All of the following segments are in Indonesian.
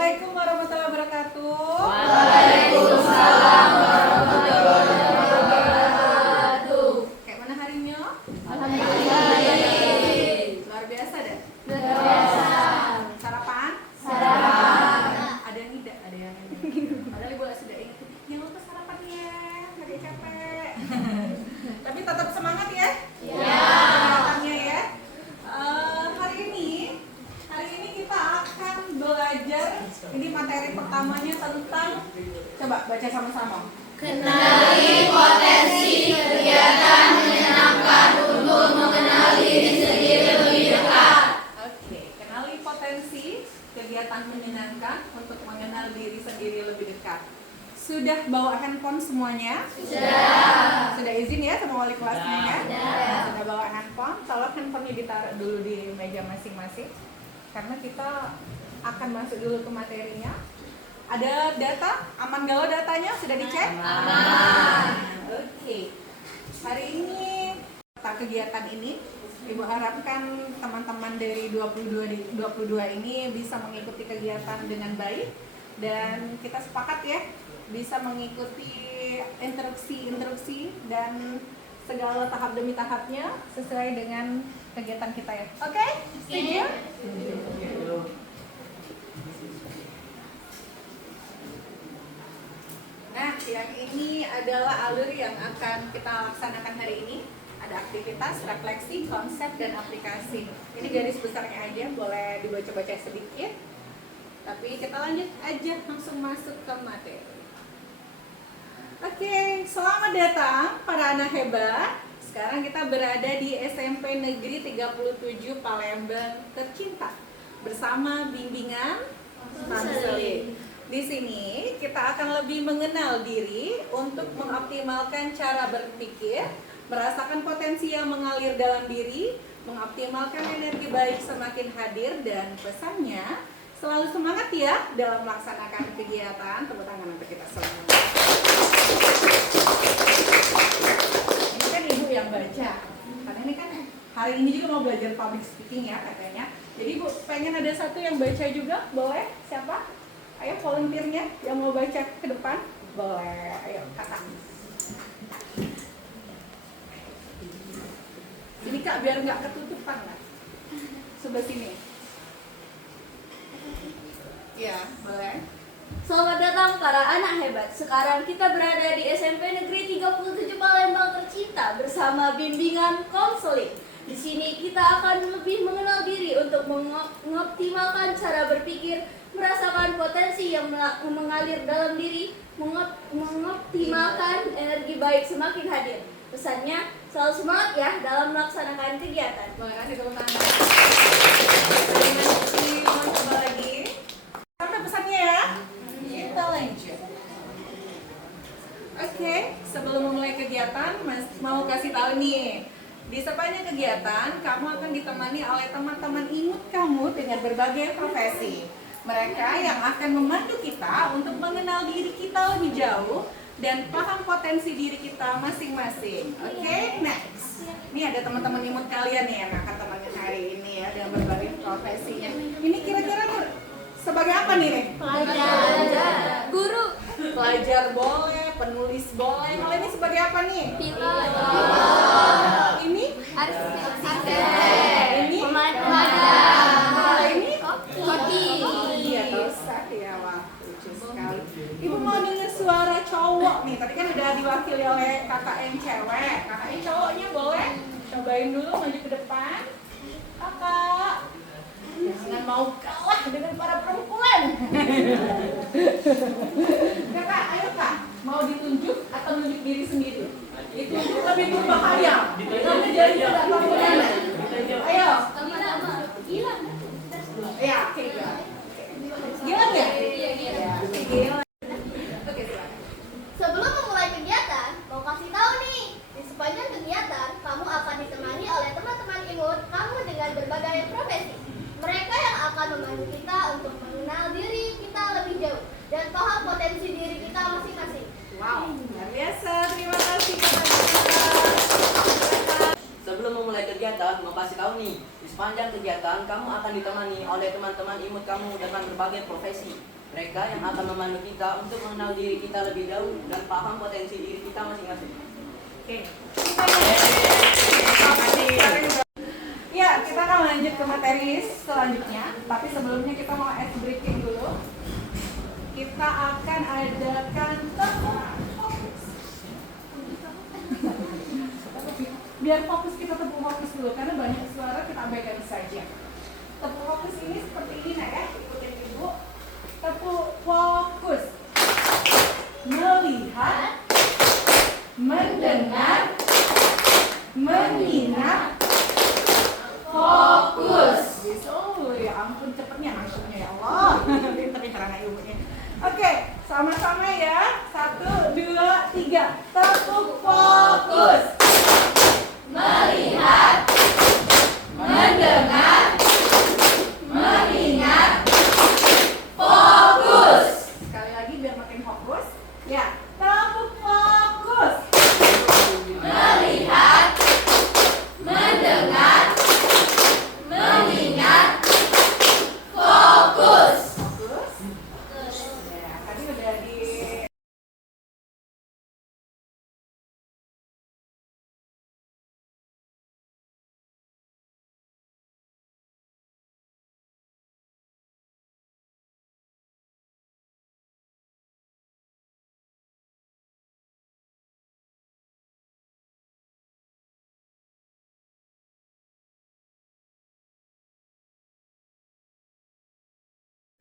Assalamualaikum warahmatullahi wabarakatuh. Waalaikumsalam warahmatullahi wabarakatuh. Kayak mana harinya? Alhamdulillah. Luar biasa deh. Luar biasa. Sarapan? Sarapan. Ada yang tidak? Ada yang tidak. Padahal ibu sudah ingat. Jangan lupa sarapan ya, nggak capek. Tapi tetap semangat ya. Ya. Sarapannya ya. Hari ini kita akan belajar. Ini materi pertamanya tentang, coba baca sama-sama. Kenali potensi kegiatan menyenangkan untuk mengenal diri sendiri lebih dekat. Oke, kenali potensi kegiatan menyenangkan untuk mengenal diri sendiri lebih dekat. Sudah bawa handphone semuanya? Sudah. Sudah izin ya sama wali kelasnya ya? Sudah. Sudah bawa handphone, tolong handphonenya ditaruh dulu di meja masing-masing. Karena kita akan masuk dulu ke materinya. Ada data? Aman galau datanya? Sudah dicek? Aman. Oke. Hari ini kegiatan ini Ibu harapkan teman-teman dari 22 ini bisa mengikuti kegiatan dengan baik dan kita sepakat ya bisa mengikuti instruksi dan segala tahap demi tahapnya sesuai dengan kegiatan kita ya. Oke? Setuju? Nah, yang ini adalah alur yang akan kita laksanakan hari ini. Ada aktivitas, refleksi, konsep, dan aplikasi. Ini garis besarnya aja, boleh dibaca-baca sedikit. Tapi kita lanjut aja, langsung masuk ke materi. Oke, selamat datang para anak hebat. Sekarang kita berada di SMP Negeri 37 Palembang tercinta bersama bimbingan konseling. Di sini kita akan lebih mengenal diri untuk mengoptimalkan cara berpikir, merasakan potensi yang mengalir dalam diri, mengoptimalkan energi baik semakin hadir, dan pesannya selalu semangat ya dalam melaksanakan kegiatan. Tepuk tangan untuk kita semua. Ini kan ibu yang baca, karena ini kan hari ini juga mau belajar public speaking ya katanya. Jadi ibu pengen ada satu yang baca juga, boleh? Siapa? Ayo volunteernya yang mau baca ke depan, boleh. Ayo kakak. Ini kak biar nggak ketutupan lah. Sebelah sini. Ya, boleh. Selamat datang para anak hebat. Sekarang kita berada di SMP Negeri 37 Palembang tercinta bersama bimbingan konseling. Di sini kita akan lebih mengenal diri untuk mengoptimalkan cara berpikir, merasakan potensi yang mengalir dalam diri, mengoptimalkan energi baik semakin hadir. Pesannya selalu semangat ya dalam melaksanakan kegiatan. Terima kasih tepuk tangan. Mau coba lagi. Sampai pesannya ya. Kita lanjut. Oke, sebelum memulai kegiatan, Mas mau kasih tahu nih. Di sepanjang kegiatan, kamu akan ditemani oleh teman-teman imut kamu dengan berbagai profesi. Mereka yang akan memandu kita untuk mengenal diri kita lebih jauh dan paham potensi diri kita masing-masing. Oke, next. Ini ada teman-teman imut kalian nih yang akan temenin hari ini ya dengan berbagai profesinya. Ini kira-kira sebagai apa nih? Pelajar. Guru. Pelajar boleh, penulis boleh. Kalau ini sebagai apa nih? Pilot. Ini? Arsitek. Ini? Pemadam. Kalau ini? Koki. Iya, dosa ya, wah lucu sekali. Ibu mau dengar suara cowok nih. Tadi kan udah diwakili oleh kakak yang cewek. Kakak yang cowoknya boleh? Cobain dulu maju ke depan. Kakak, jangan mau kalah dengan para perempuan. Kakak, ayo kak, mau ditunjuk atau nunjuk diri sendiri? Ditunjuk lebih berbahaya. Karena jadi tidak perempuan. Ayo. Hilang. Ya, oke. Gilang ya? Iya, Ya, oke, gilang. Oke, silakan. Sebelum memulai kegiatan, mau kasih tahu nih, di sepanjang kegiatan kamu akan ditemani oleh teman-teman imut kamu dengan berbagai profesi. Mereka yang akan membantu kita untuk mengenal diri kita lebih jauh dan paham potensi diri kita masing-masing. Wow, luar biasa. Terima kasih kakak. Sebelum memulai kegiatan, mau kasih tahu nih, di Sepanjang kegiatan, kamu akan ditemani oleh teman-teman imut kamu dengan berbagai profesi. Mereka yang akan memandu kita untuk mengenal diri kita lebih dahulu dan paham potensi diri kita masing-masing. Oke. Ya, kita akan lanjut ke materi selanjutnya. Tapi sebelumnya kita mau ice breaking dulu. Kita akan adakan fokus. Biar fokus kita tepuk fokus dulu karena banyak suara kita abaikan saja. Tepuk fokus ini seperti ini nah ya, ikutin ibu. Tepuk fokus. Melihat, mendengar, mengingat, fokus. Oh ya ampun cepetnya masuknya ya Allah. Pinter-pinter anak ibunya. Oke, sama-sama ya. 1, 2, 3. Tepuk fokus. Melihat, mendengar, mengingat, fokus. Sekali lagi biar makin fokus. Ya, tepuk fokus. Melihat, mendengar, mengingat, fokus. Fokus. Ya, tadi udah di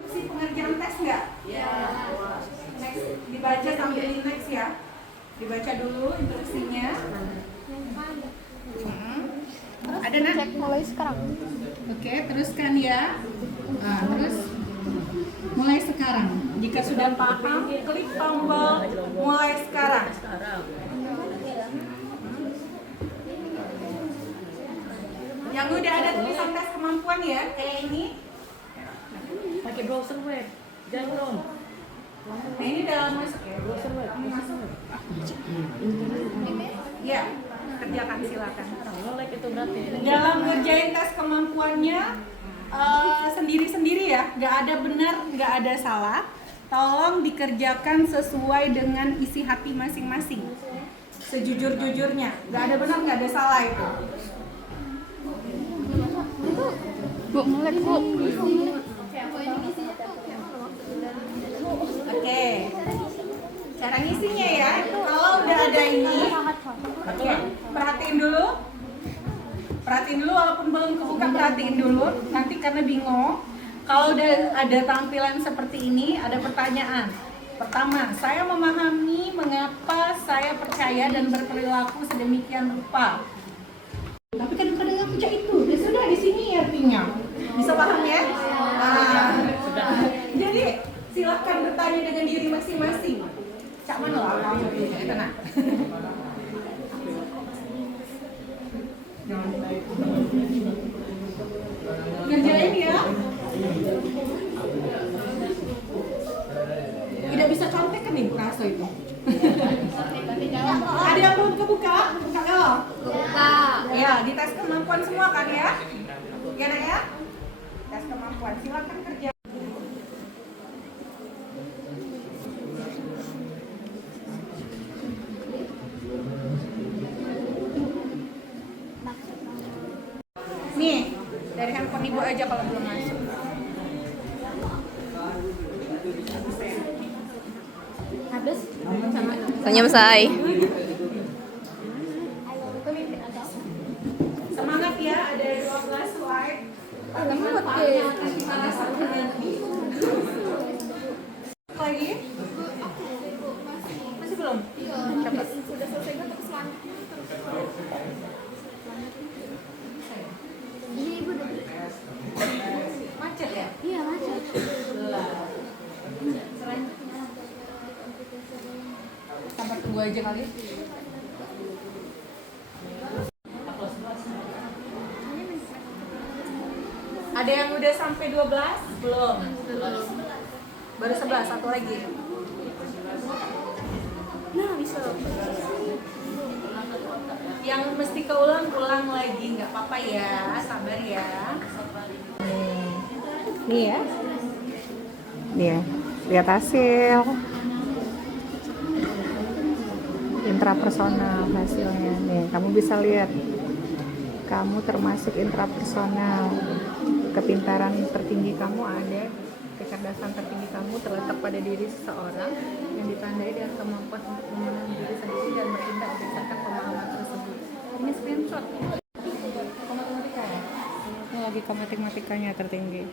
si pengerjaan tes nggak? Ya. Next, dibaca sambil di next ya. Dibaca dulu instruksinya. Ada nak? Mulai sekarang. Oke, teruskan ya. Nah, terus mulai sekarang. Jika sudah paham, klik tombol mulai sekarang. Yang udah ada tulisan tes kemampuan ya, kayak ini. Pakai browser web, jangan dong. Nah ini dalam masuk ya, browser web. Ini masuk. Ya, kerjakan silakan. Nge-like itu berarti. Dalam ngerjain tes kemampuannya sendiri-sendiri ya, nggak ada benar, nggak ada salah. Tolong dikerjakan sesuai dengan isi hati masing-masing. Sejujur-jujurnya, nggak ada benar, nggak ada salah itu. Bu, mulai Bu. Oke. Cara ngisinya ya. Kalau udah ada ini, oke, perhatiin dulu. Perhatiin dulu walaupun belum kebuka, perhatiin dulu. Nanti karena bingung. Kalau udah ada tampilan seperti ini, ada pertanyaan. Pertama, saya memahami mengapa saya percaya dan berperilaku sedemikian rupa. Tapi kadang-kadang aku cak itu, ya sudah di sini artinya. Bisa paham ya? Nah, jadi silakan bertanya dengan diri masing-masing. Cak mana lah kamu itu? Tenang. Ngerjain ya. Tidak bisa contek kan nih Raso itu. Ada yang belum kebuka? Buka galau? Buka. Ya, di tes kemampuan semua kan ya? Ya nak ya? Tes kemampuan, silakan kerja. Nih, dari handphone ibu aja kalau belum masuk. Habis? Senyum say. Semangat ya, ada 12 slide. Semangat, Kasih parasan nanti. Lagi? Masih belum? Cepat. Sudah selesai kan terus lanjut. Iya Ibu udah. Macet ya? Iya macet. Sampai tunggu aja kali. Ada yang udah sampai 12? Belum. Baru 11, satu lagi. Nah bisa. Yang mesti keulang-ulang lagi, nggak apa-apa ya, sabar ya. Nih ya. Nih, lihat hasil. Intrapersonal hasilnya. Nih, kamu bisa lihat. Kamu termasuk intrapersonal. Kepintaran tertinggi kamu ada, kecerdasan tertinggi kamu terletak pada diri seseorang yang ditandai dengan kemampuan untuk memahami diri sendiri dan bertindak berdasarkan pemahaman tersebut. Ini screenshot. Matematika ya? Ini logika matematikanya tertinggi.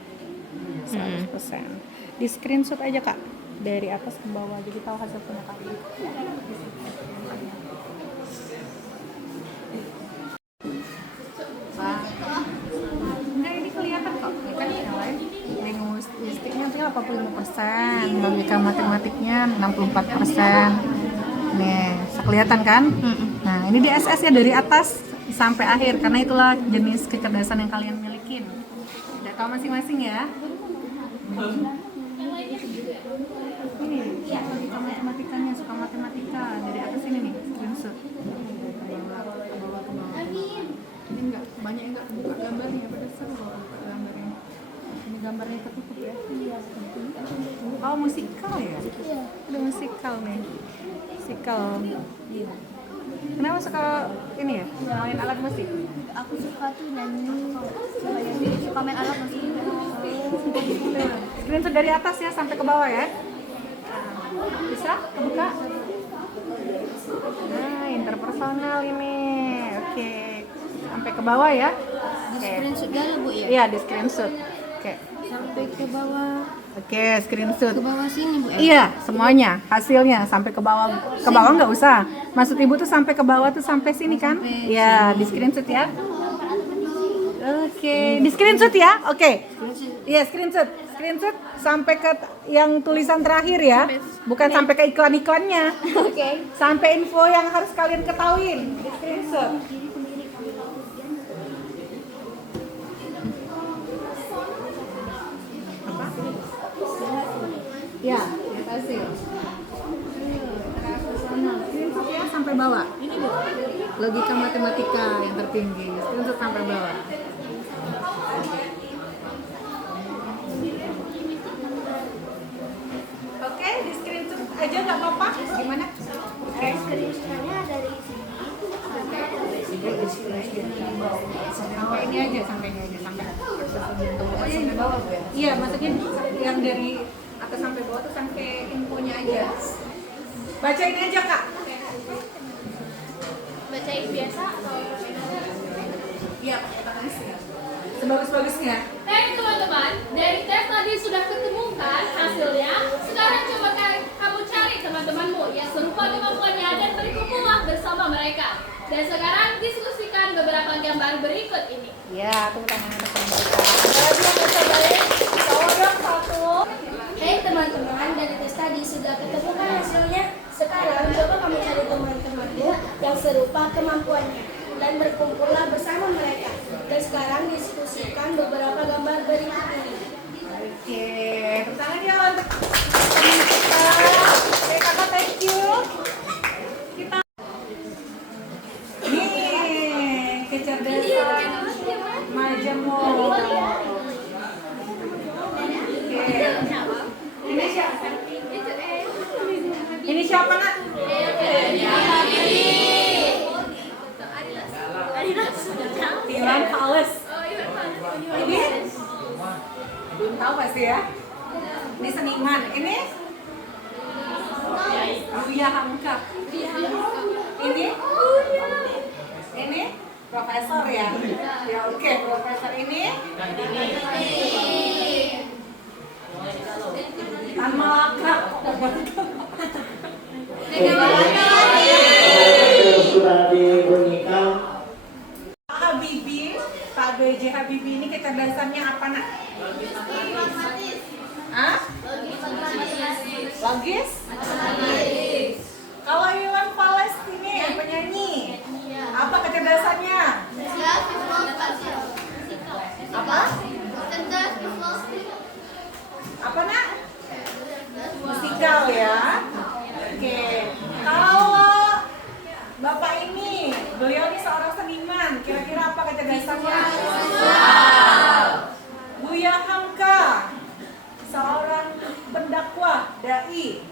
100%. Di screenshot aja kak, dari atas ke bawah, jadi tahu hasil punya kali. Enggak, ini kelihatan kok. Ini kan yang lain linguistiknya nanti 85%, logika matematiknya 64%. Nih, kelihatan kan? Nah, ini di SS ya dari atas sampai akhir karena itulah jenis kecerdasan yang kalian milikin. Udah tahu masing-masing ya? Ini logika matematikanya, suka matematika dari atas ini nih, screenshot. Ke bawah. Ini enggak banyak yang enggak buka gambarnya, pada seru kalau buka gambarnya. Ini gambarnya tertutup ya. Oh, musikal ya? Iya. Ada musikal nih. Musikal. Iya. Kenapa suka ini ya? Main alat musik? Aku suka tuh nyanyi, suka main alat musik. Screenshot dari atas ya sampai ke bawah ya. Bisa kebuka? Nah, interpersonal ini. Oke. Sampai ke bawah ya. Oke. Screenshot gala bu ya? Iya, di screenshot. Oke. Sampai ke bawah. Oke, screenshot. Ke bawah sini bu ya? Iya, semuanya hasilnya sampai ke bawah. Ke bawah nggak usah. Maksud ibu tuh sampai ke bawah tuh sampai sini kan? Iya, di screenshot ya. Oke, di screenshot ya. Oke. Iya, screenshot. Screenshot sampai ke yang tulisan terakhir ya. Bukan sampai ke iklan-iklannya. Oke. Sampai info yang harus kalian ketahuin. Di screenshot. Apa? Ya, lihat hasil. Screenshot ya sampai bawah. Ini Bu. Logika matematika yang tertinggi. Screenshot sampai bawah. Oke, di screenshot aja nggak apa-apa. Gimana? Oke. Screenshotnya dari sini. Sampai ini aja, sampai ini aja, sampai. Iya, maksudnya yang dari atas sampai bawah tuh sampai infonya aja. Bacain aja kak. Bacain biasa atau? Iya, pakai tangan sih. Sebagus-bagusnya. Baik teman-teman, dari tes tadi sudah ketemukan hasilnya. Sekarang coba kamu cari teman-temanmu yang serupa kemampuannya dan berkumpullah bersama mereka. Dan sekarang diskusikan beberapa gambar berikut ini. Iya, tepuk tangan untuk mereka. Ada lagi yang bisa baik? Tolong satu. Hei teman-teman, dari tes tadi sudah ketemukan hasilnya. Sekarang coba kamu cari teman-temanmu yang serupa kemampuannya dan berkumpullah bersama mereka. Dan sekarang diskusikan beberapa gambar berikut ini. Oke, tepuk tangan ya untuk teman kita. Oke, kakak thank you. Kita nih kecerdasan majemuk. Oke. Ini siapa? Ini siapa nak? Iwan Fals. Ini belum tahu pasti ya. Ini seniman. Ini Buya Hamka. Ini profesor ya. Ya oke, profesor ini. Tan Malaka. Sudah dibunyikan. Pak Habibie, Pak B.J. Habibie ini kecerdasannya apa nak? Hah? Logis? Kalau Iwan Fals ini penyanyi, apa kecerdasannya? Apa? Apa nak? Musikal ya. Oke. Kalau Bapak ini semuanya? Buya Hamka, seorang pendakwah dai.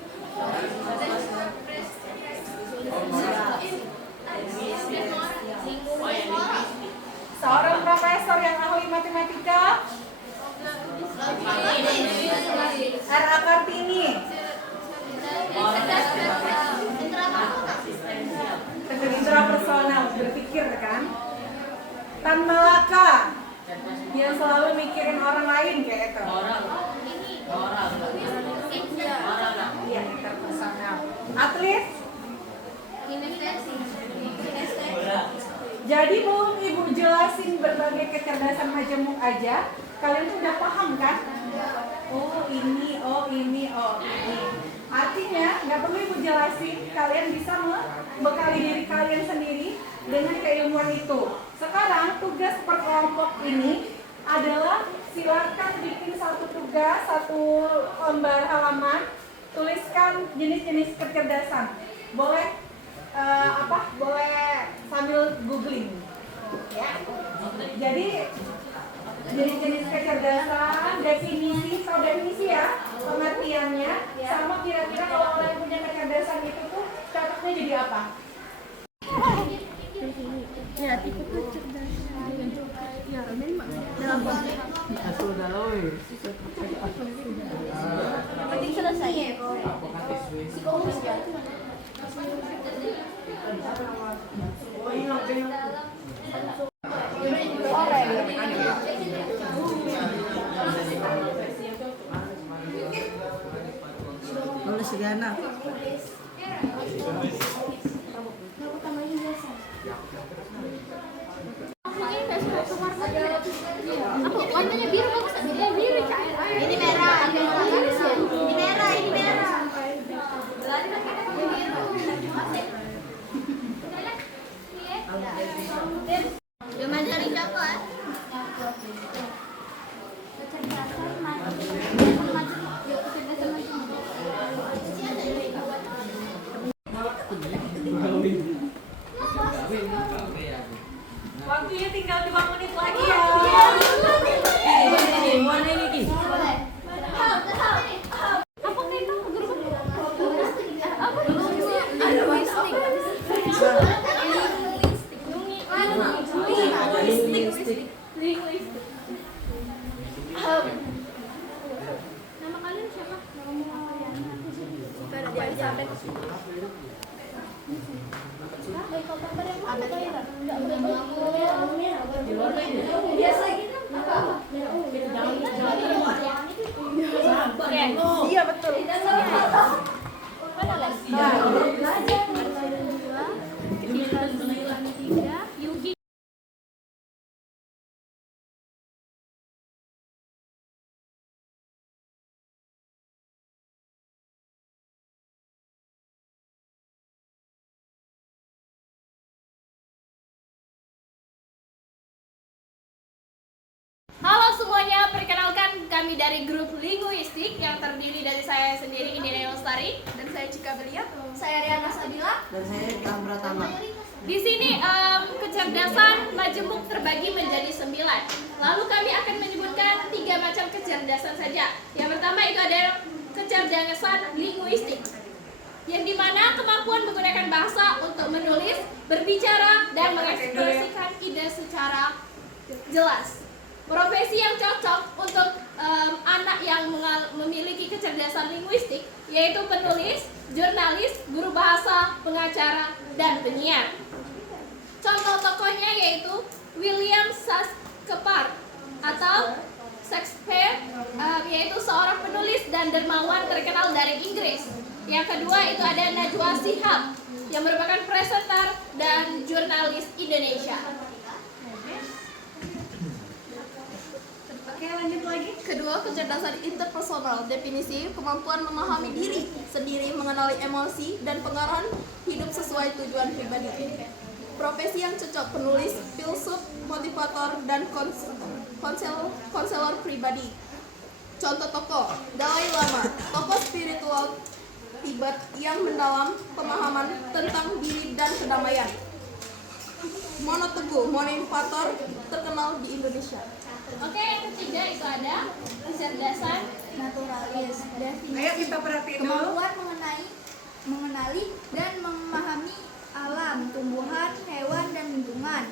Seorang profesor yang ahli matematika. R.A. Kartini, intrapersonal, berpikir kan. Tan Malaka, yang selalu mikirin orang lain kayak itu. Iya, interpersonal. Atlet. Jadi belum Ibu jelasin berbagai kecerdasan majemuk aja, kalian tuh udah paham kan? Oh ini. Artinya nggak perlu Ibu jelasin, kalian bisa membekali diri kalian sendiri dengan keilmuan itu. Sekarang tugas per kelompok ini adalah silakan bikin satu tugas, satu lembar halaman, tuliskan jenis-jenis kecerdasan. Boleh boleh sambil googling ya. Jadi jenis-jenis kecerdasan, definisi ya, pengertiannya, sama kira-kira kalau kalian punya kecerdasan itu tuh cocoknya jadi apa? Ya, tipe kecerdasan. Ya, memang dalam Penting selesai ya. lulus segana. Warnanya biru bagus, biru cair. Ini merah, ini merah. Cuma dari siapa? Waktunya tinggal 2 menit lagi ya. Nama kalian siapa? Biasa gitu. Iya betul. Yuki. Halo semuanya, perkenalkan kami dari grup linguistik yang terdiri dari saya sendiri Indira Lestari dan saya Cika Belia. Saya Riana Sabila. Dan saya Ilham Pratama. Di sini kecerdasan majemuk terbagi menjadi 9. Lalu kami akan menyebutkan 3 macam kecerdasan saja. Yang pertama itu adalah kecerdasan linguistik, yang dimana kemampuan menggunakan bahasa untuk menulis, berbicara, dan mengekspresikan ide secara jelas. Profesi yang cocok untuk anak yang memiliki kecerdasan linguistik yaitu penulis, jurnalis, guru bahasa, pengacara, dan penyiar. Contoh tokohnya yaitu William Shakespeare atau Shakespeare, yaitu seorang penulis dan dermawan terkenal dari Inggris. Yang kedua itu ada Najwa Shihab yang merupakan presenter dan jurnalis Indonesia. Oke, lanjut lagi. Kedua, kecerdasan interpersonal. Definisi, kemampuan memahami diri sendiri, mengenali emosi, dan pengarahan hidup sesuai tujuan pribadi. Profesi yang cocok, penulis, filsuf, motivator, dan konselor pribadi. Contoh tokoh, Dalai Lama, tokoh spiritual Tibet yang mendalam pemahaman tentang diri dan kedamaian. Teguh, motivator terkenal di Indonesia. Oke, yang ketiga itu ada kecerdasan Naturalis, Ayo kita perhatiin dulu. kemampuan mengenali dan memahami alam, tumbuhan, hewan, dan lingkungan.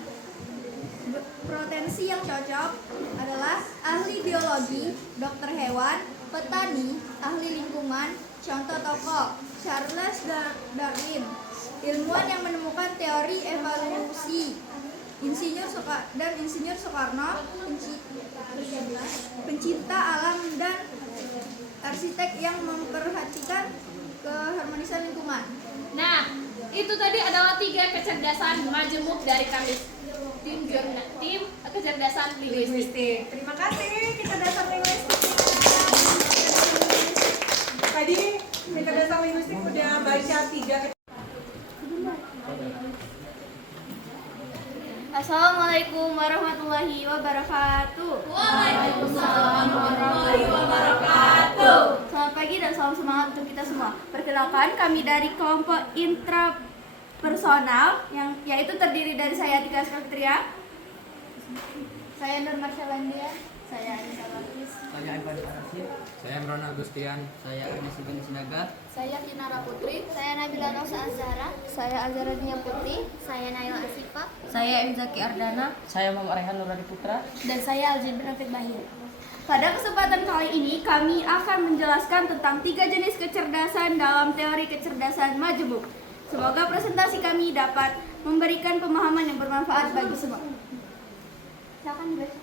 Potensi yang cocok adalah ahli biologi, dokter hewan, petani, ahli lingkungan. Contoh tokoh Charles Darwin, ilmuwan yang menemukan teori evolusi. Insinyur Soekarno, pencinta alam dan arsitek yang memperhatikan keharmonisan lingkungan. Nah, itu tadi adalah 3 kecerdasan majemuk dari kami tim kecerdasan linguistik. Linguistik. Terima kasih kecerdasan linguistik. Tadi kecerdasan linguistik udah baca 3. Assalamualaikum warahmatullahi wabarakatuh. Waalaikumsalam warahmatullahi wabarakatuh. Selamat pagi dan salam semangat untuk kita semua. Perkenalkan, kami dari kelompok intrapersonal yang yaitu terdiri dari saya Tika Fitria, saya Nur Marshalandia, saya Anissa Lapis, Saya Ivan Parasit. Saya Imron Agustian. Saya Ernest Ibn Sinaga. Saya Kinara Putri, saya Nabila Rosa Azhara, saya Azhara Nia Putri, saya Naila Asifa, saya Imzaki Ardana, Saya Muhammad Rehan Nuradi Putra. dan saya Aljin Benafit Bahir. Pada kesempatan kali ini kami akan menjelaskan tentang 3 jenis kecerdasan dalam teori kecerdasan majemuk. Semoga presentasi kami dapat memberikan pemahaman yang bermanfaat bagi semua. Silakan dibaca.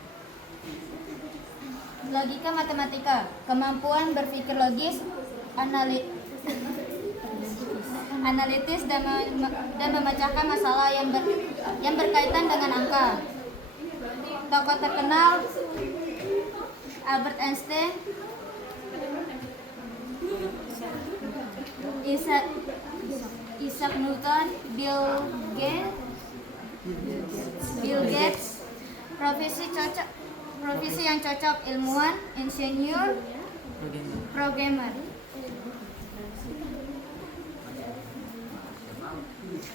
Logika matematika, kemampuan berpikir logis, analitis dan memecahkan masalah yang berkaitan dengan angka. Tokoh terkenal Albert Einstein, Isaac Newton, Bill Gates. Profesi yang cocok: ilmuwan, insinyur, programmer.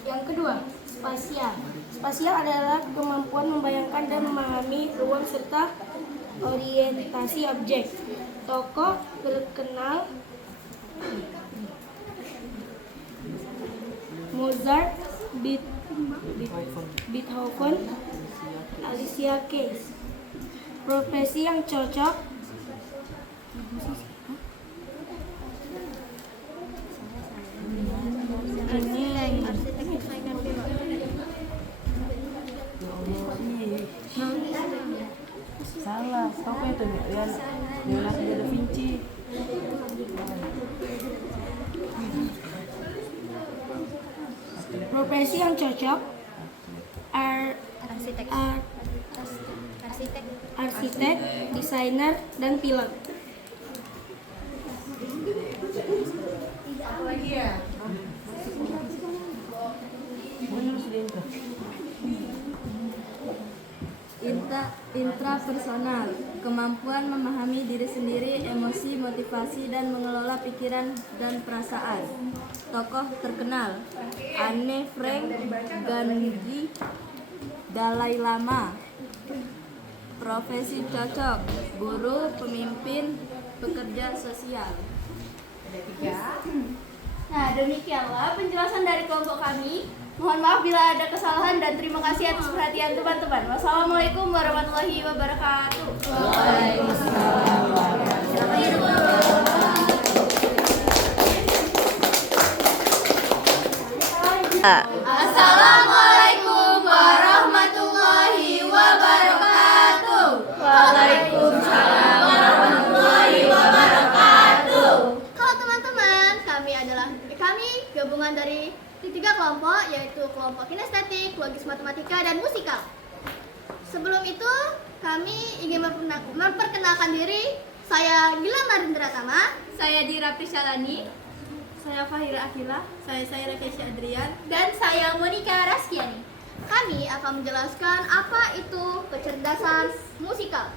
Yang kedua, spasial. Spasial adalah kemampuan membayangkan dan memahami ruang serta orientasi objek. Tokoh terkenal Mozart, Beethoven, Alicia Keys. Profesi yang cocok: Salah, apa itu Leonardo da Vinci. profesi yang cocok: arsitek, desainer, dan pilot. Apa lagi ya? Intrapersonal, kemampuan memahami diri sendiri, emosi, motivasi, dan mengelola pikiran dan perasaan. Tokoh terkenal Anne Frank, Gandhi, Dalai Lama. Profesi cocok: guru, pemimpin, pekerja sosial. Nah, demikianlah penjelasan dari kelompok kami. Mohon maaf bila ada kesalahan dan terima kasih atas perhatian teman-teman. Wassalamualaikum warahmatullahi wabarakatuh. Assalamualaikum warahmatullahi wabarakatuh. Waalaikumsalam warahmatullahi wabarakatuh. Halo teman-teman, kami gabungan dari 3 kelompok, yaitu kelompok kinestetik, logis matematika, dan musikal. Sebelum itu, kami ingin memperkenalkan diri. Saya Gilang Narendra Tama, saya Dira Prishalani, saya Fahira Akila, saya Rekesha Adrian, dan saya Monika Raskiani. Kami akan menjelaskan apa itu kecerdasan musikal.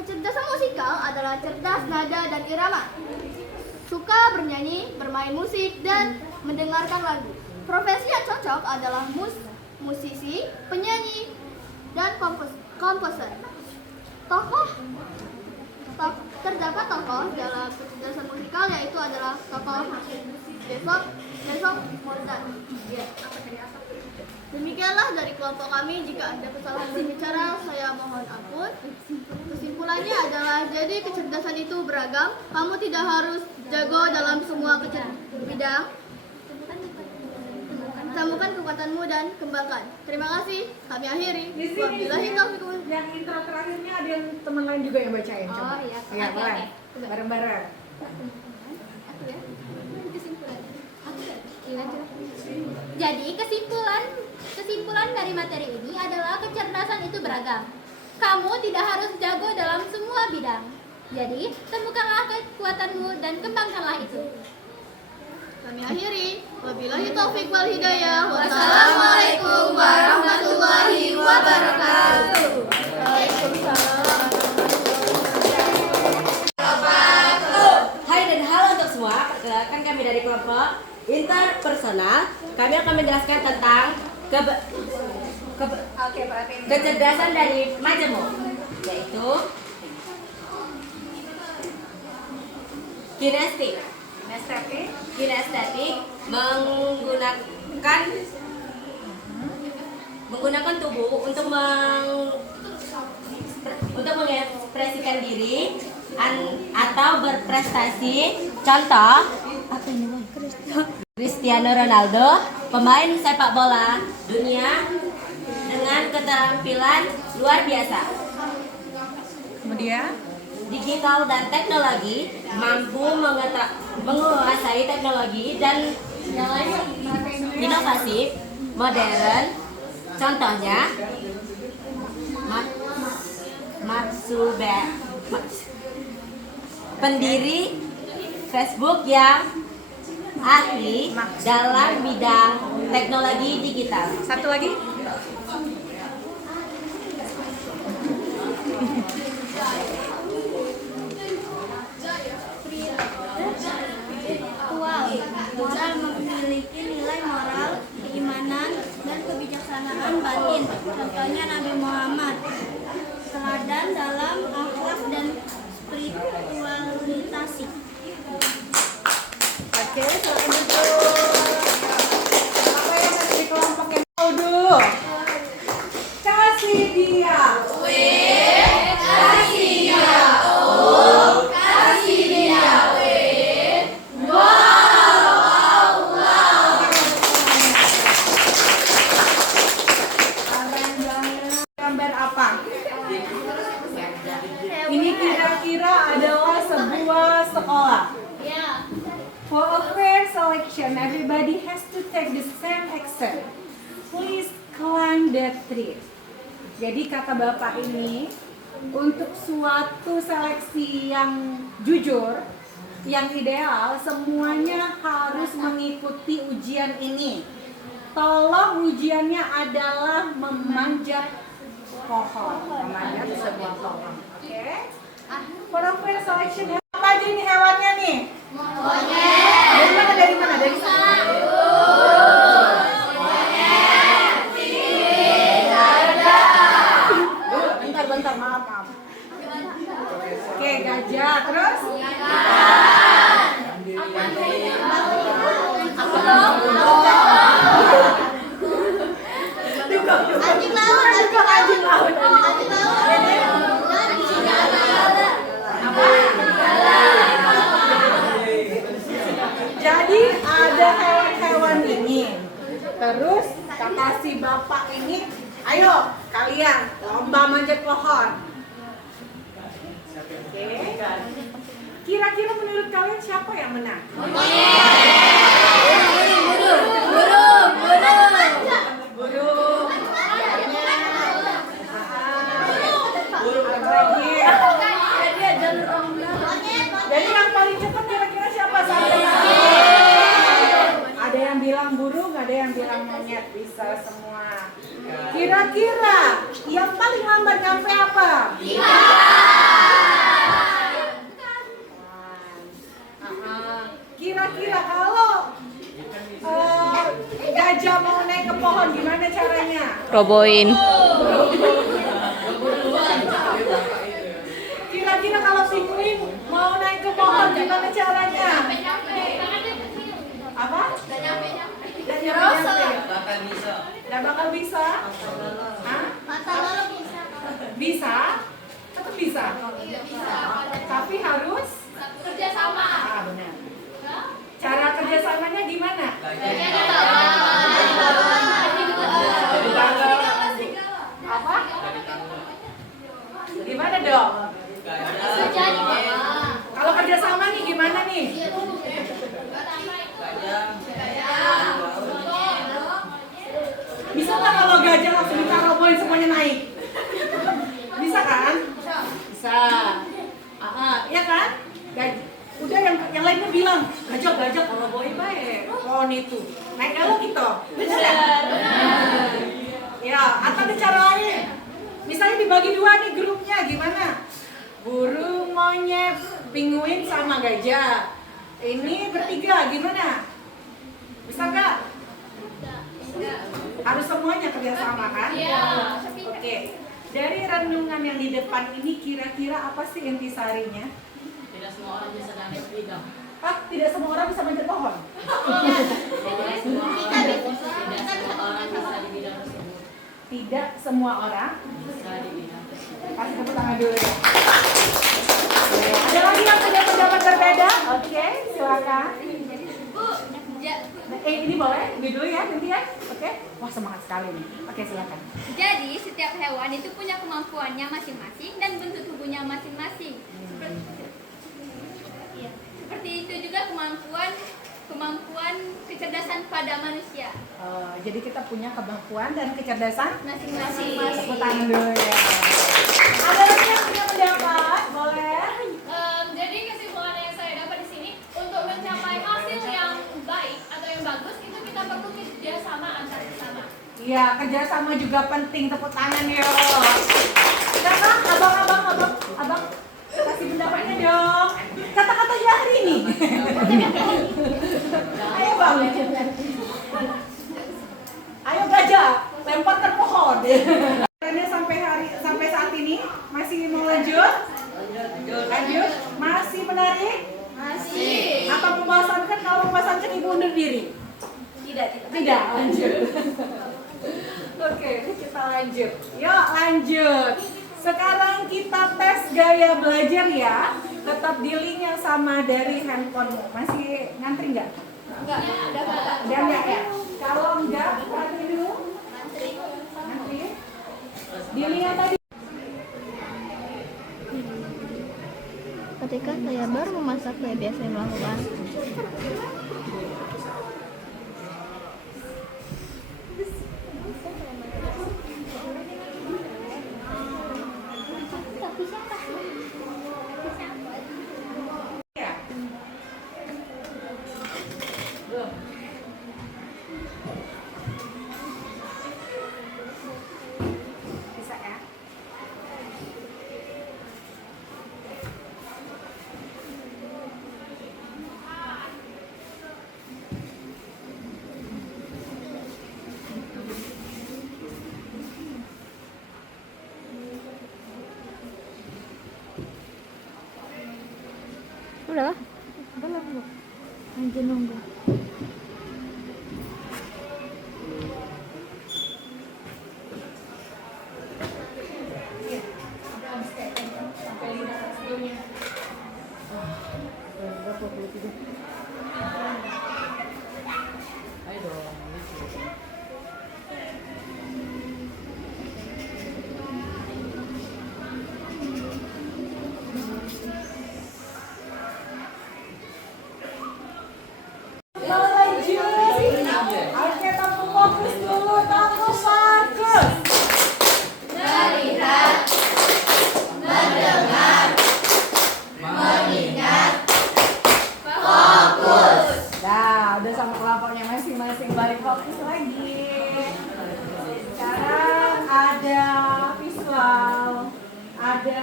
Kecerdasan musikal adalah cerdas nada dan irama, suka bernyanyi, bermain musik, dan mendengarkan lagu. Profesi yang cocok adalah musisi, penyanyi, dan komposer. Terdapat tokoh dalam kecerdasan musikal yaitu adalah tokoh besok Mozart. Demikianlah dari kelompok kami. Jika ada kesalahan berbicara, saya mohon ampun. Kesimpulannya adalah jadi kecerdasan itu beragam. Kamu tidak harus jago dalam semua bidang. Temukan kekuatanmu dan kembangkan. Terima kasih. Kami akhiri. Wabillahi taufiq. Yang intro terakhirnya ada yang teman lain juga yang bacain. Coba. Oh iya. Ya, boleh. Bareng-bareng. Jadi kesimpulan dari materi ini adalah kecerdasan itu beragam. Kamu tidak harus jago dalam semua bidang. Jadi, temukanlah kekuatanmu dan kembangkanlah itu. Kami akhiri. Wabillahi taufiq wal hidayah. Wassalamualaikum warahmatullahi wabarakatuh. Hai dan halo untuk semua. Perkenalkan kami dari kelompok interpersonal. Kami akan menjelaskan tentang kecerdasan dari Majemuk, yaitu kinestetik menggunakan tubuh untuk mengekspresikan diri atau berprestasi. Contoh Cristiano Ronaldo, pemain sepak bola dunia dengan keterampilan luar biasa. Kemudian Digital dan teknologi, mampu menguasai teknologi dan inovasi modern. Contohnya Mark Zuckerberg, pendiri Facebook yang ahli dalam bidang teknologi digital. satu lagi. Moral memiliki nilai moral, keimanan, dan kebijaksanaan batin. Contohnya Nabi Muhammad. Teladan dalam akhlak dan spiritualitas. Oke, selamat duduk. Apa yang ada di kelompok yang mau dulu? Kasih dia. Kasih dia. Kasih dia. Gambar apa? Ini kira-kira adalah sebuah sekolah. Ya. For a fair selection, everybody has to take the same action. Please climb the tree. Jadi kata Bapak ini, untuk suatu seleksi yang jujur, yang ideal, semuanya harus mengikuti ujian ini. Tolong ujiannya adalah memanjat pohon, memanjat sebuah pohon. Oke? For a fair selection, apa aja ini hewannya nih? Dari mana? Dari mana? Dari sana. Bentar, maaf. Oke, gajah. Terus? Anjing laut. Jadi ada hewan-hewan ini. Terus kata si bapak ini, ayo kalian lomba manjat pohon. Oke. Kira-kira menurut kalian siapa yang menang? Jadi yang paling cepat kira-kira siapa? Ada yang bilang burung, ada yang bilang monyet, bisa semua. Kira-kira yang paling lambat nyampe apa? Kira-kira kalau Gajah mau naik ke pohon, gimana caranya? Roboin. Kira-kira kalau penguin mau naik ke pohon, gimana caranya? Apa? Gak nyampe. Bakal bisa. Gak bakal bisa? Hah? Bisa? Tetap bisa? Tapi harus? Kerja sama. Ah, benar. Cara kerjasamanya gimana? Apa? Gimana dong? Kalau kerjasama nih gimana nih? Bisa nggak kalau gajah langsung ditaruhin semuanya naik? Bisa kan? Bisa. Iya kan? Udah yang lainnya bilang gajah kalau boy baik. Pohon itu naik kalau gitu. Bener kan? Ya, atau ada cara lain. Misalnya dibagi dua nih grupnya, gimana? Burung, monyet, penguin sama gajah. Ini bertiga, gimana? Bisa nggak? Harus semuanya kerjasama kan? Iya. Oke. Dari renungan yang di depan ini kira-kira apa sih intisarinya? Tidak semua orang bisa dapat bidang. Ah, tidak semua orang bisa manjat pohon. Tidak semua orang bisa di bidang tersebut. Tidak semua orang. Bisa di bidang tersebut. Kasih tepuk tangan dulu ya. Ada lagi yang punya pendapat berbeda? Oke, silakan. Ini boleh? Ini dulu ya, nanti ya. Oke. Wah, semangat sekali nih. Oke, silakan. Jadi setiap hewan itu punya kemampuannya masing-masing dan bentuk tubuhnya masing-masing. Seperti itu juga kemampuan kecerdasan pada manusia. Jadi kita punya kemampuan dan kecerdasan Masing-masing. Tepuk tangan dulu ya. Ada lagi yang punya pendapat? Boleh? Jadi kesimpulan yang saya dapat di sini, untuk mencapai hasil yang baik atau yang bagus itu kita perlu kerjasama antar sesama. Iya, kerjasama juga penting. Tepuk tangan ya. Kakak, abang, kasih pendapatnya dong. Kata-katanya hari ini. Ayo bang. Ayo gajah, lempar ke pohon. Sampai saat ini masih mau lanjut? Lanjut? Masih menarik? Masih. Apa membosankan? Kalau membosankan ibu undur diri? Tidak, lanjut. Oke, kita lanjut. Yuk lanjut. Sekarang kita tes gaya belajar ya. Tetap di-link sama dari handphonemu. Masih ngantri nggak? Udah enggak ya? Kalau enggak, ngantri dulu. Ngantri. Di-link yang tadi. Ketika saya baru memasak, saya biasanya melakukan Bisa ya? udah lah. Lanjut nunggu. Ayo dong. Oke, tamu fokus dulu, tamu fokus. Melihat, mendengar, mengingat, fokus. Nah, udah sama kelompoknya masing-masing, balik fokus lagi. Sekarang ada visual, ada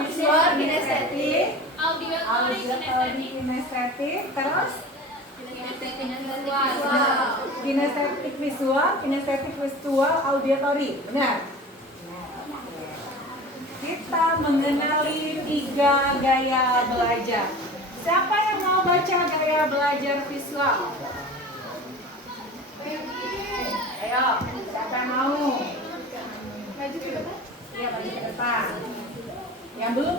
Visual, kinestetik, Auditory, kinestetik. kinestetik, terus kinestetik visual, auditory. Benar. Kita mengenali 3 gaya belajar. Siapa yang mau baca gaya belajar visual? Ayo, siapa yang mau? Maju ke depan. Iya, maju ke depan. Yang belum.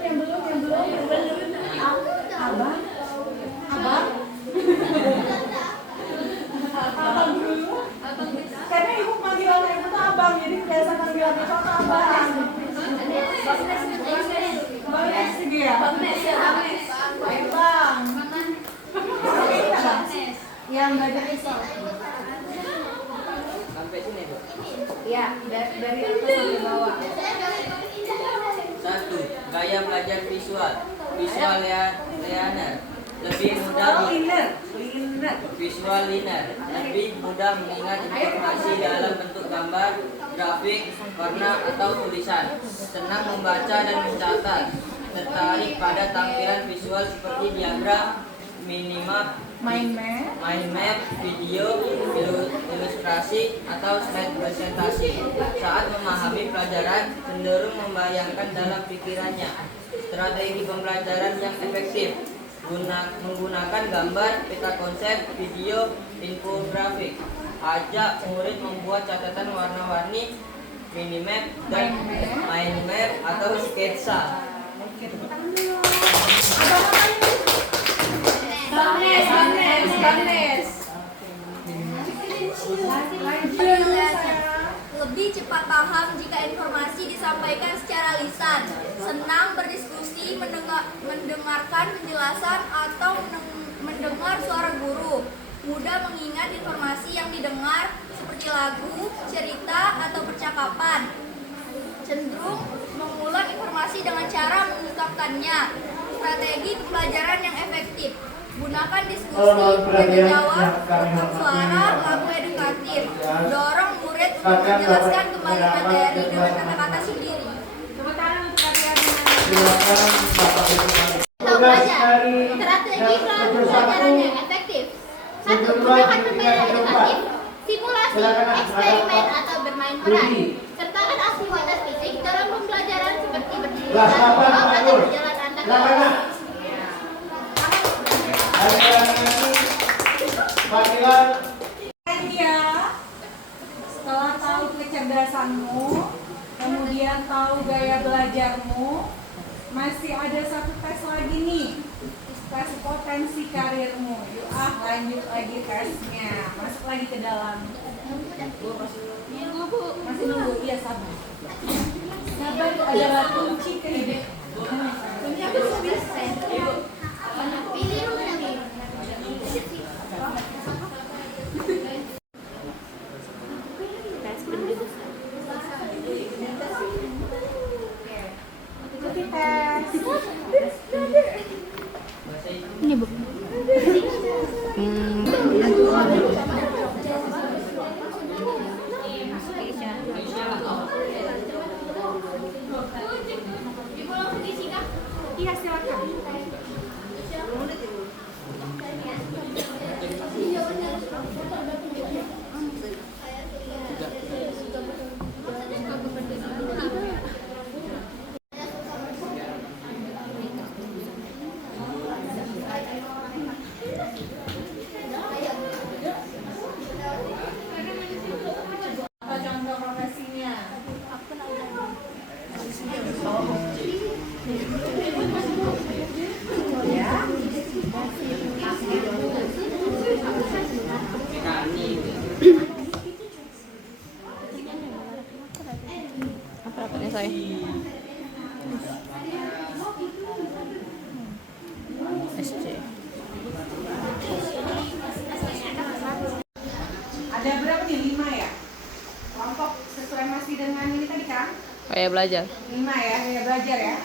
Abang. Abang dulu. Karena ibu panggilan ibu tuh abang, jadi biasa panggilan itu abang. Bang Nes juga ya? Bang Nes. Bang. Yang belajar visual. Sampai sini, Bu. Iya, dari atas sampai bawah. 1. Gaya belajar visual. Visual learner. Lebih mudah visual linear. Lebih mudah mengingat informasi dalam bentuk gambar, grafik, warna atau tulisan. Senang membaca dan mencatat. Tertarik pada tampilan visual seperti diagram, minimap, mind map, video, ilustrasi, atau slide presentasi. Saat memahami pelajaran, cenderung membayangkan dalam pikirannya. Strategi pembelajaran yang efektif. Menggunakan gambar, peta konsep, video, infografik. Ajak murid membuat catatan warna-warni, minimap, dan mind map atau sketsa. Bang Nes. Lebih cepat paham jika informasi disampaikan secara lisan. Senang berdiskusi, mendengarkan penjelasan atau mendengar suara guru. Mudah mengingat informasi yang didengar seperti lagu, cerita, atau percakapan. Cenderung mengulang informasi dengan cara mengungkapkannya. Strategi pembelajaran yang efektif. Gunakan diskusi, menjawab, rekam suara, lagu edukatif. Dorong murid untuk menjelaskan kembali materi dengan kata-kata sendiri. Tepuk tangan untuk adik-adik. Silakan Bapak Ibu. Kita belajar. Strategi pembelajaran yang efektif. 1. Gunakan permainan edukatif, simulasi, eksperimen, atau bermain peran. Sertakan aktivitas fisik dalam pembelajaran seperti berdiri atau berjalan antar kelas. Ya, setelah tahu kecerdasanmu, kemudian tahu gaya belajarmu, masih ada satu tes lagi nih, tes potensi karirmu. Yuk lanjut lagi tesnya, masuk lagi ke dalam. Masih nunggu, iya sabar. Sabar adalah kunci kehidupan. Pilih rumah nih. Ikuti tes. Ini Bu. Ibu langsung isi kah? Iya silakan. Apa contoh profesinya? Apa rapatnya saya? SC. Ada berapa nih? 5 ya? Kelompok sesuai masih dengan ini tadi kan? Kayak belajar. 5 ya, kayak belajar ya.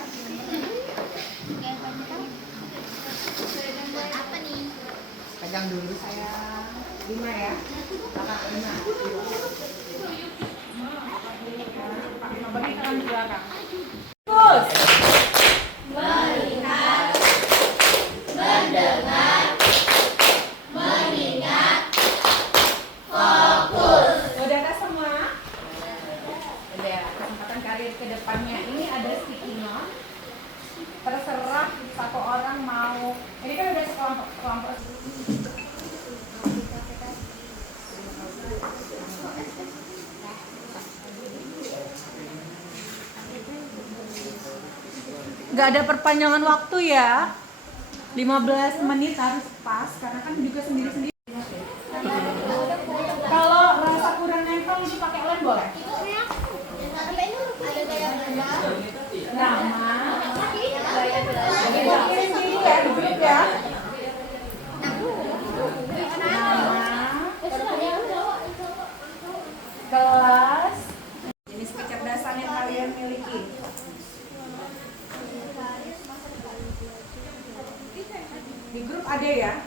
Apa nih? Pegang dulu saya. 5 ya. Kakak 5. Pakai nomornya tangan di belakang. Terus. Melihat, mendengar, kelompok. Nggak ada perpanjangan waktu ya. 15 menit harus pas karena kan juga sendiri-sendiri. Kalau rasa kurang nempel ini pakai lem boleh. Nama. Kirim diri ya di grup ya. Kelas, jenis kecerdasan yang kalian miliki. Di grup ada ya?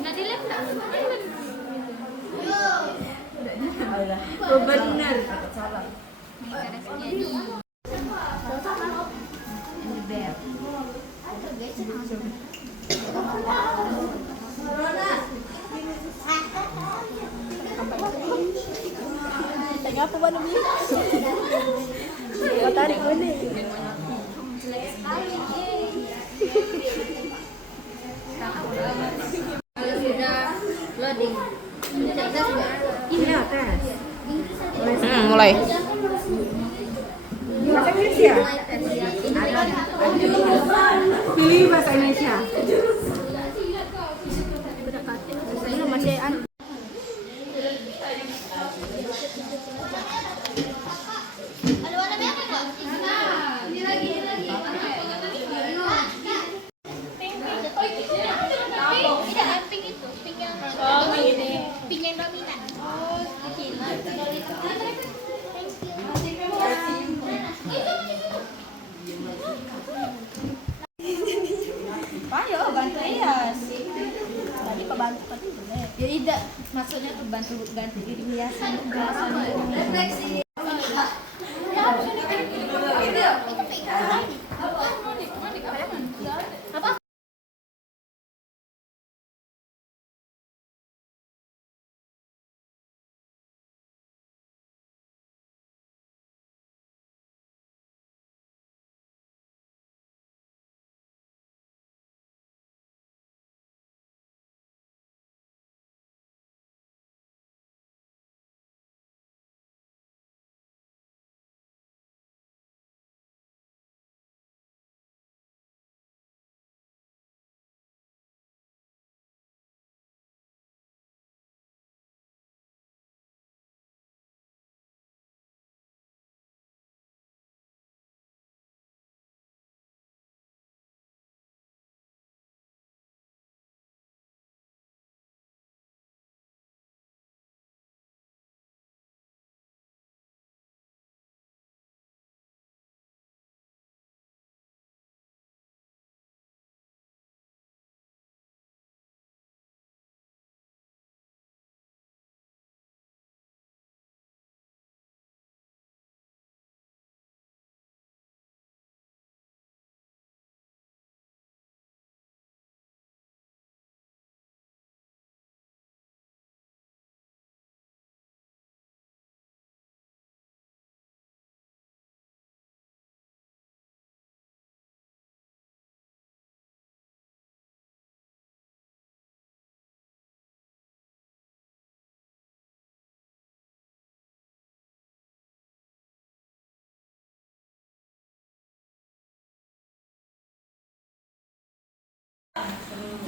Nggak dilem nggak? Oh benar, salah. Tanya apa mana bi? Tarik mana? Sudah loading. Ini atas. Mulai. Bahasa Inggris ya? Pilih bahasa Indonesia. Saya masih Ada warna merah nggak? Ini lagi. Tidak, pink itu, pink yang pink yang dominan. Oh, kecil. Ayo bantu hias. Tadi kebantu kan bener. Ya tidak, maksudnya tuh bantu ganti hiasan. Refleksi. Apa?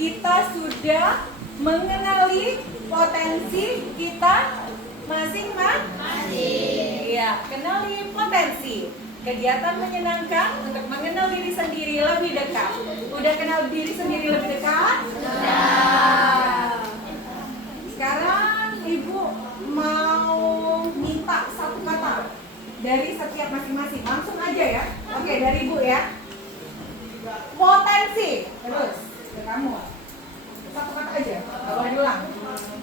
Kita sudah mengenali potensi kita masing-masing. Iya, kenali potensi. Kegiatan menyenangkan untuk mengenal diri sendiri lebih dekat. Udah kenal diri sendiri lebih dekat? Sudah. Sekarang Ibu mau minta satu kata dari setiap masing-masing. Langsung aja ya. Oke, dari Ibu ya. Potensi. Terus ke kamu. Satu kata aja. Gak boleh diulang.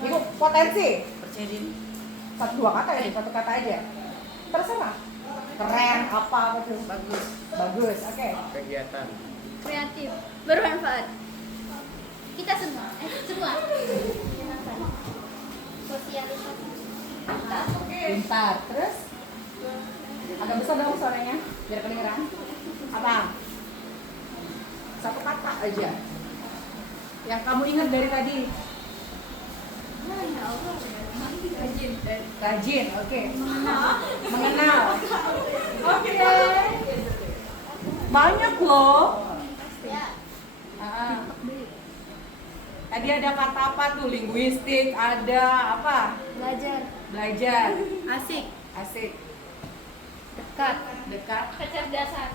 Ibu, potensi. Percaya diri. dua kata ya, satu kata aja. Terserah. Keren, apa tuh? Bagus. Bagus, oke. Kegiatan. Kreatif. Bermanfaat. Kita semua. Semua. Sosialisasi. Pintar. Terus? Agak besar dong suaranya, biar kedengeran. Apa? Satu kata aja. Yang kamu ingat dari tadi. Rajin, oke. Mengenal. Oke. Banyak loh. Ya. Tadi ada kata apa tuh? Linguistik, ada apa? Belajar. Asik. Asik. Dekat. Dekat. Kecerdasan.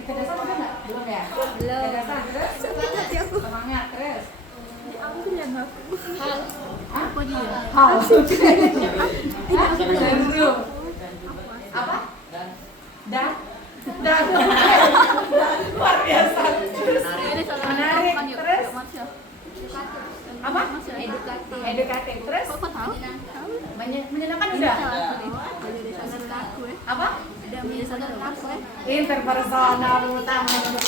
Kecerdasan ada nggak? Belum ya? Belum. Kecerdasan, terus? Semangat, terus? Apa dia? Hal. Seru. Apa? Dan. Luar biasa. Menarik. Terus? Apa? Edukatif. Terus? Menyenangkan udah? Apa? Interpersonal utama untuk